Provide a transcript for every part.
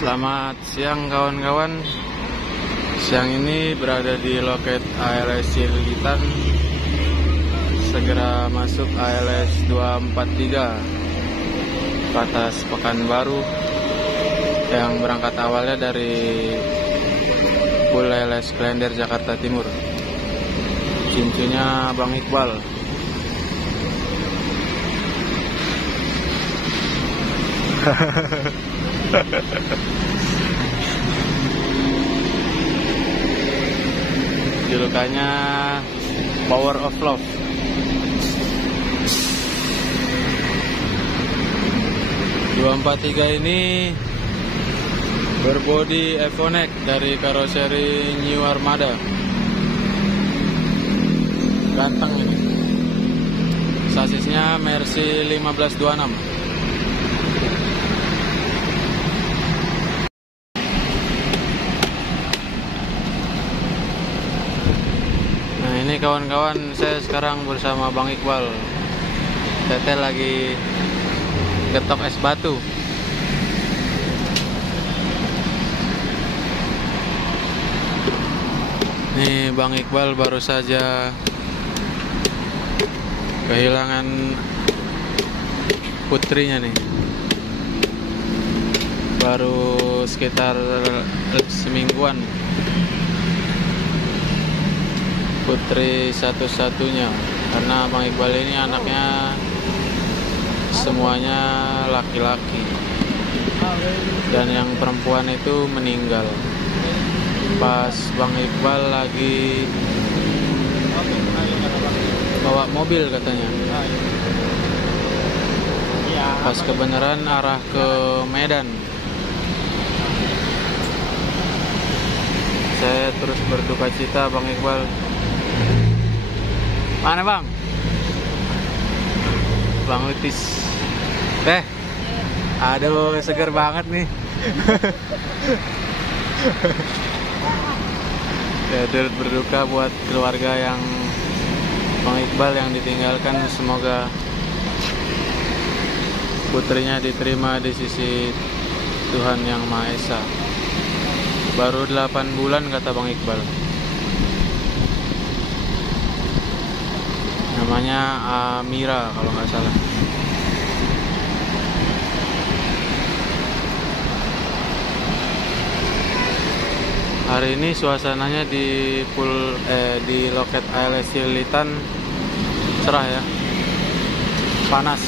Selamat siang kawan-kawan. Siang ini berada di loket ALS Cililitan. Segera masuk ALS 243 batas Pekanbaru, yang berangkat awalnya dari Pool ALS Klender Jakarta Timur. Cincunya Bang Iqbal. Julukannya Power of Love. (243) ini berbodi Evonek dari karoseri New Armada. Ganteng ini. Sasisnya Mercy 1526. Ini kawan-kawan, saya sekarang bersama Bang Iqbal. Tete lagi getok es batu. Nih Bang Iqbal baru saja kehilangan putrinya nih. Baru sekitar semingguan. Putri satu-satunya, karena Bang Iqbal ini anaknya semuanya laki-laki, dan yang perempuan itu meninggal pas Bang Iqbal lagi bawa mobil katanya. Pas kebenaran arah ke Medan. Saya terus berduka cita Bang Iqbal. Mana Bang? Bang Lutis. Teh. Aduh, seger banget nih. Ya, turut berduka buat keluarga yang Bang Iqbal yang ditinggalkan. Semoga putrinya diterima di sisi Tuhan Yang Maha Esa. Baru 8 bulan kata Bang Iqbal. Namanya Amira kalau nggak salah. Hari ini suasananya di di loket ALS Cililitan cerah ya, panas.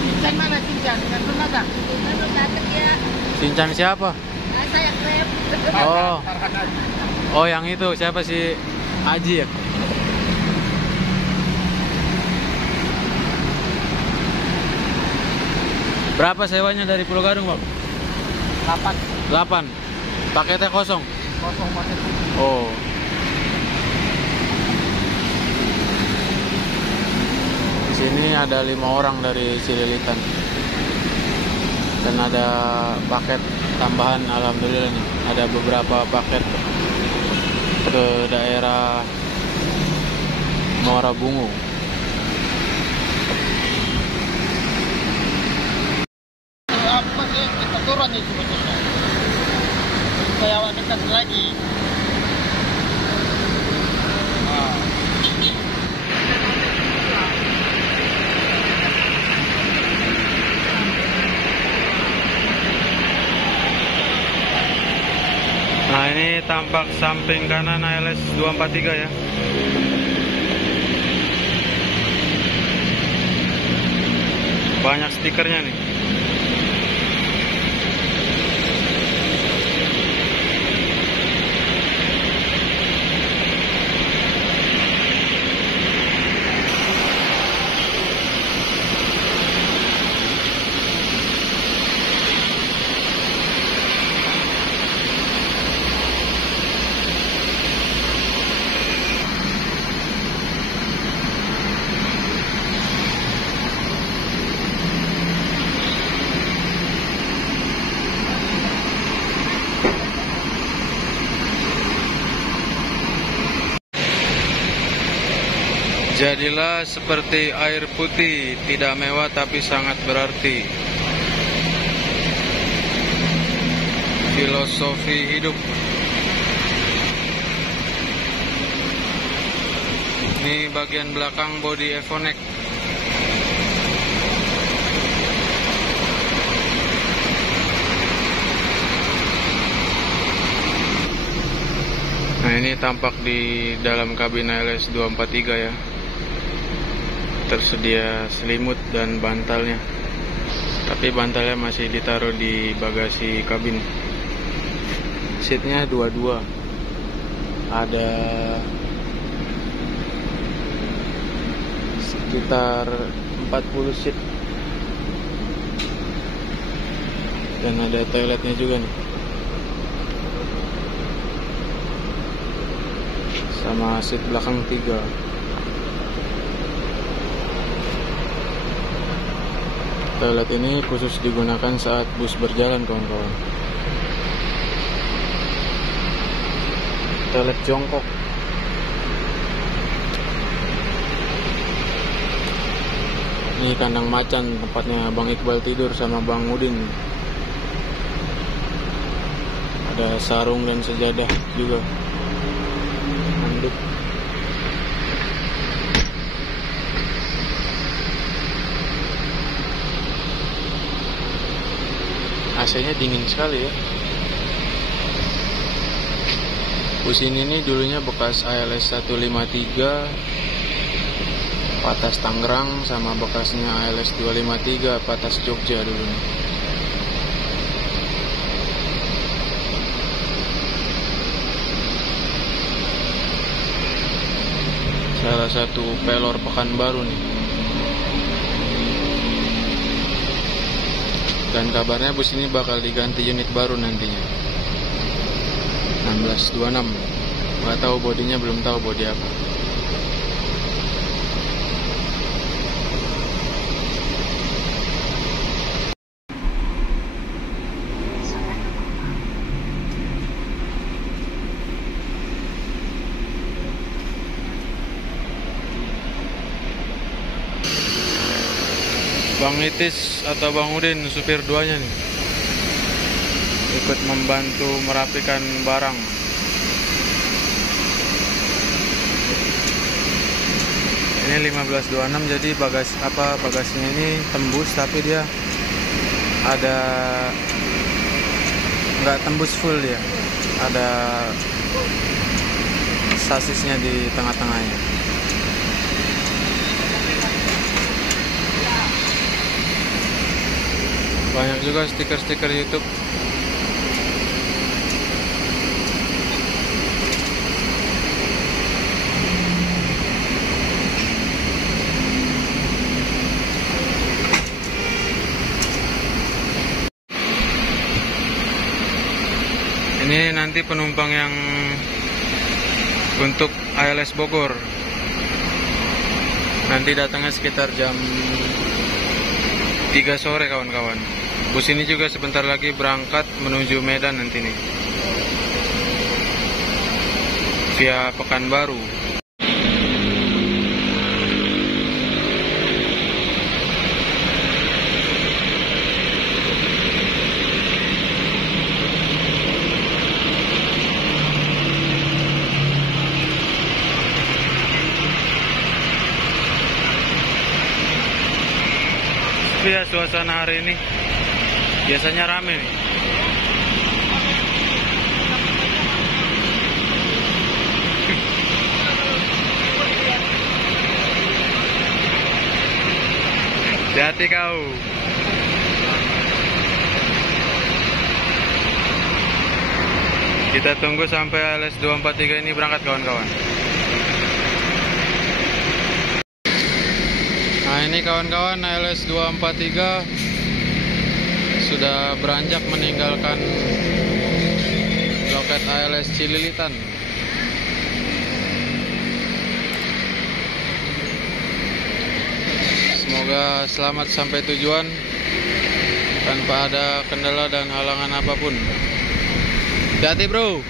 Cincan mana Cincan? Belum datang. Belum datang ya. Cincan siapa? Saya krep. Oh yang itu siapa sih? Aji ya? Berapa sewanya dari Pulau Gadung, Bang? 8. Paketnya kosong? Kosong paket. Oh. Di sini ada 5 orang dari Cililitan. Dan ada paket tambahan, alhamdulillah nih. Ada beberapa paket ke daerah Muara Bungu. Kita turun nih sebetulnya. Saya dekat lagi. Nah ini tampak samping kanan ALS 243 ya. Banyak stikernya nih. Jadilah seperti air putih, tidak mewah tapi sangat berarti. Filosofi hidup. Ini bagian belakang bodi Evonek. Nah, ini tampak di dalam kabin ALS 243 ya. Tersedia selimut dan bantalnya. Tapi bantalnya masih ditaruh di bagasi kabin. Seatnya dua-dua. Ada sekitar 40 seat. Dan ada toiletnya juga nih. Sama seat belakang 3. Toilet ini khusus digunakan saat bus berjalan, kawan-kawan. Toilet jongkok. Ini kandang macan, tempatnya Bang Iqbal tidur sama Bang Udin. Ada sarung dan sejadah juga. Handuk. AC-nya dingin sekali ya. Bus ini dulunya bekas ALS 153 Patas Tangerang, sama bekasnya ALS 253 Patas Jogja dulu. Salah satu pelor Pekanbaru nih. Dan kabarnya bus ini bakal diganti unit baru nantinya, 1626. Nggak tahu bodinya, belum tahu bodi apa. Bang Itis atau Bang Udin, supir duanya nih, ikut membantu merapikan barang. Ini 1526, jadi bagasinya ini tembus, tapi dia ada nggak tembus full, dia ada sasisnya di tengah-tengahnya. Banyak juga stiker-stiker YouTube. Ini nanti penumpang yang untuk ALS Bogor. Nanti datangnya sekitar jam 3 sore, kawan-kawan. Bus ini juga sebentar lagi berangkat menuju Medan nanti nih, via Pekanbaru. Ya, suasana hari ini biasanya rame nih. Hati-hati kau. Kita tunggu sampai ALS 243 ini berangkat, kawan-kawan. Nah, ini kawan-kawan, ALS 243 sudah beranjak meninggalkan loket ALS Cililitan. Semoga selamat sampai tujuan tanpa ada kendala dan halangan apapun. Hati-hati, bro.